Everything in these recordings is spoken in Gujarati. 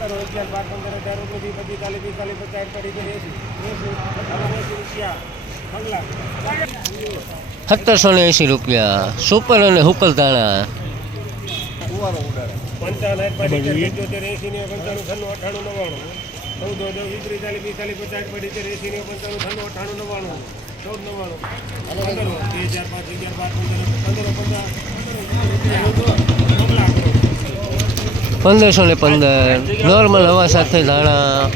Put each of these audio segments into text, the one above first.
ધાણા અગિયાર બાર પંદર પંચોતેર એસી ને પંચાણું પિસ્તાલીસ અઠાણું નવ્વાણું. ચૌદ એસી ચાલીસ પિસ્તાલીસ પચાસ પંચોતેર એસી ને પંચાણું છન્નું અઠાણું નવ્વાણું. ચૌદ નવ્વાણું. પંદર. બે હજાર પાંચ અગિયાર બાર પંદર પંદર પંદર. પંદરસો ને પંદર. નોર્મલ હવા સાથે ધાણા.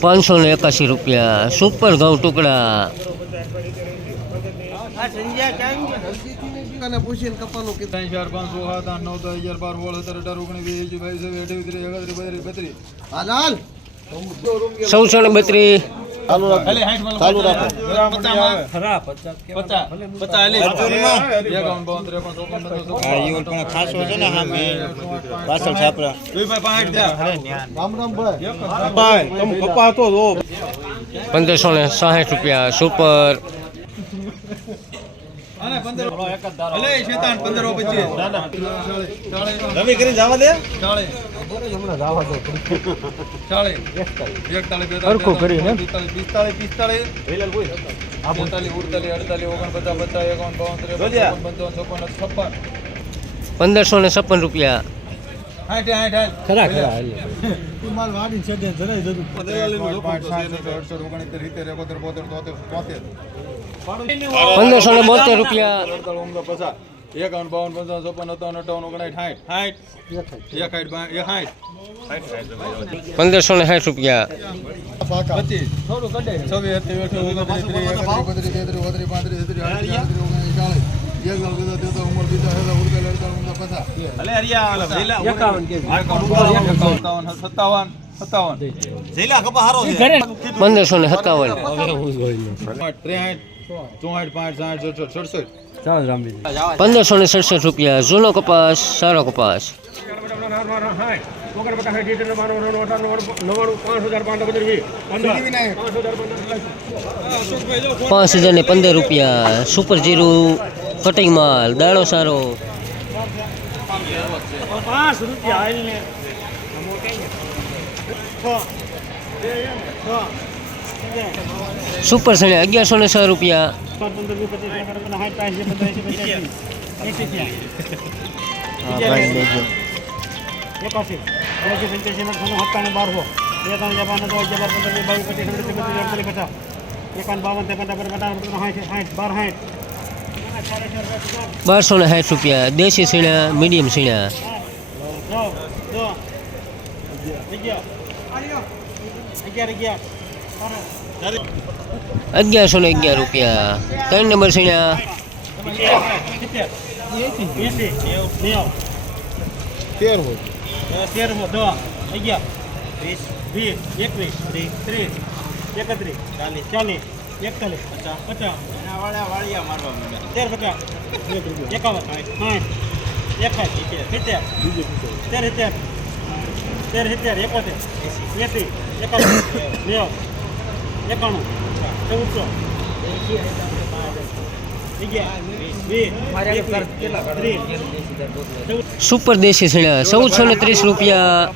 પાંચસો ને એકાશી રૂપિયા. સુપર ઘઉં ટુકડા. અને પૂછીને કપાનું કીધું ત્રણ ચાર પાંચ છ સાત આઠ નવ દસ અગિયાર બાર સોળ સત્તર અઢાર ઓગણીસ વીસ એકવીસ બાવીસ ત્રેવીસ અઠ્યાવીસ ત્રીસ એકત્રીસ બત્રીસ બત્રીસ હાલ હાલ ચૌદસો ને બત્રીસ ચાલુ રાખો ચાલુ રાખો એકાવન બાવન ત્રેપન ચોપન પચાસ રામ રામ ભાઈ પંદરસો ને સાઠ રૂપિયા સુપર રવિ કરી જવા દે. બેતાળીસ કરીને પિસ્તાળીસ પિસ્તાળીસ બેતાલીસ ઉડતાલીસ અડતાલીસ ઓગણપચાસ પચાસ એકાવન બાવન ત્રેપન પંચાવન છપ્પન છપ્પન. પંદરસો ને છપ્પન રૂપિયા. ખરા ખરા માલ વાડી છે તે જરાય જરૂર પંદરસો ને બોતેર રૂપિયા એકાવન બાવન પંચાવન ચોપન સત્તાવન અઠાવન ઓગણાઠ સાઠ પંદરસો ને સાઠ રૂપિયા સત્તાવન સત્તાવન પંદરસો ને સત્તાવન પંદરસો ને સડસઠ રૂપિયા જૂનો કપાસ, સારો કપાસ. પાંચ હજાર ને પંદર રૂપિયા, સુપર જીરું, કટિંગ માલ, દાણો સારો. રૂપિયા સુપર સણે અગિયારસો ને છ રૂપિયા બારસો ને સાઠ રૂપિયા, દેશી સીણા, મીડિયમ સીણા. અગિયાર અગિયાર અગિયારસો ને અગિયાર રૂપિયા ત્રણ નંબર સીણા સિત્તેર એસી નેવું તેર હોય તેરમો દો અગિયાર વીસ વીસ એકવીસ ત્રીસ ત્રીસ એકત્રીસ ચાલીસ ચાલીસ એકતાલીસ પચાસ પચાસ તેર પચાસ એકાવન સાઠ એકાઠ સિત્તેર તેર સિત્તેર તેર સિત્તેર એકોતેર એસી એકાવન નેવું એકાણું. ચૌદસો. સુપર દેશી છે? ચૌદસો ને ત્રીસ રૂપિયા.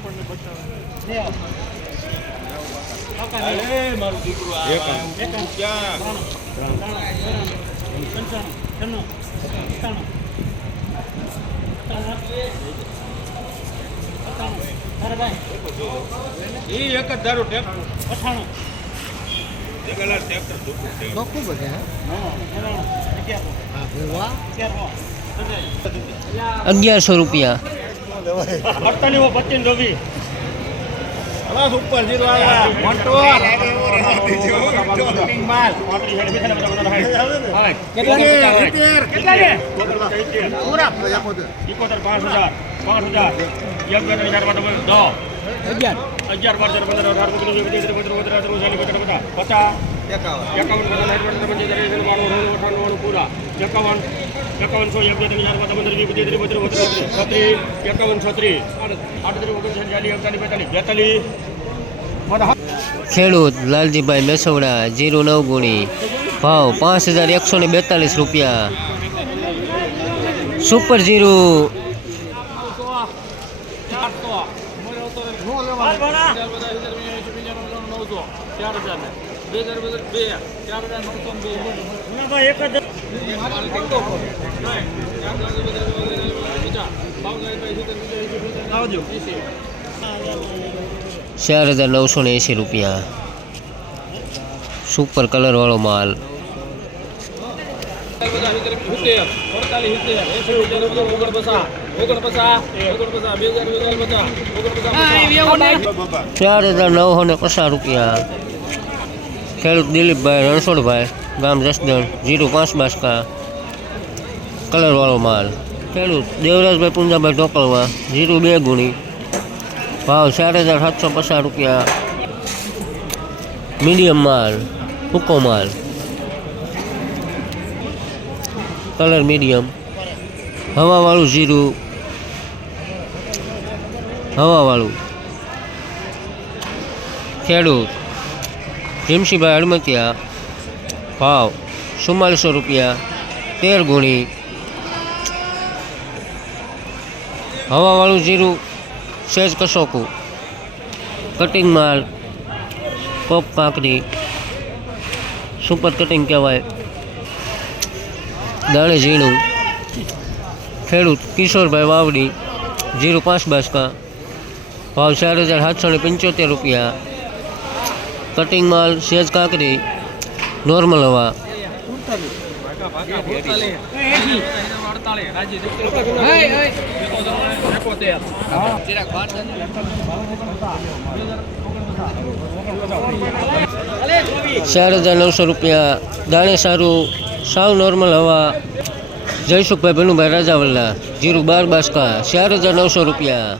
એ એક જ ધારો અઠાણું. ચોખ્ખું બધે અગિયાર અગિયારસો રૂપિયા. અડતાલીસ પચીસ ડોબી બસ ઉપર જીરો આવ્યા મોટો માલ ઇકોતેર પાંચ હજાર પાંચ હજાર એક બે ત્રણ ચાર પાંચ છ, દસ અગિયાર બાર તેર પંદર અઢાર ઓગણીસ વીસ એકવીસ બત્રીસ બોતેર ત્રેવીસ ચાલીસ પચાસ પચાસ પચાસ એકાવન પચાસ સાઠ પચાસ પંચોતેર એંસી બાણું ત્રાણું અઠાણું નવ્વાણું પૂરા એકાવન એકાવન સો એક બે ત્રણ ચાર પાંચ પંદર વીસ પચીસ ત્રીસ બત્રીસ બોતેર છત્રીસ એકાવન છત્રીસ આડત્રીસ ઓગણસાઠ ચાલીસ એકતાલીસ બેતાલીસ બેતાલીસ ખેડૂત લાલજીભાઈ મેસવડા જીરો નવ ગુણી ભાવ પાંચ હજાર એકસો ને બેતાલીસ રૂપિયા સુપર જીરો ચાર હજાર નવસો ને એંસી રૂપિયા સુપર કલરવાળો માલ ચાર હજાર નવસો ને પચાસ રૂપિયા ખેડૂત દિલીપભાઈ રણછોડભાઈ ગામ જસદણ જીરો પાંચ બાસકા કલરવાળો માલ ખેડૂત દેવરાજભાઈ પુંજાભાઈ ઢોકળવા જીરો બે ગુણી ભાવ ચાર હજાર સાતસો પચાસ રૂપિયા મીડિયમ માલ ટૂંકો માલ કલર મીડિયમ હવાવાળું જીરું હવાવાળું. ખેડૂત. ભીમસિંહભાઈ અડમતિયા ભાવ ચુમ્માલીસો રૂપિયા. તેર ગુણી. હવાવાળું જીરું સેજ કસોકું. કટિંગ માલ. પોપ કાંકરી સુપર કટિંગ કહેવાય. દાણે ઝીણું. ખેડૂત કિશોરભાઈ વાવડી. જીરું પાંચ બાસકા. ભાવ ચાર હજાર સાતસો ને પંચોતેર રૂપિયા કટિંગ માલ સેજ કાંકરી નોર્મલ હવા ચાર હજાર નવસો રૂપિયા દાણે સારું સાવ નોર્મલ હવા જયસુખભાઈ ભનુભાઈ રાજાવલ્લા જીરું બાર બાસકા ચાર હજાર નવસો રૂપિયા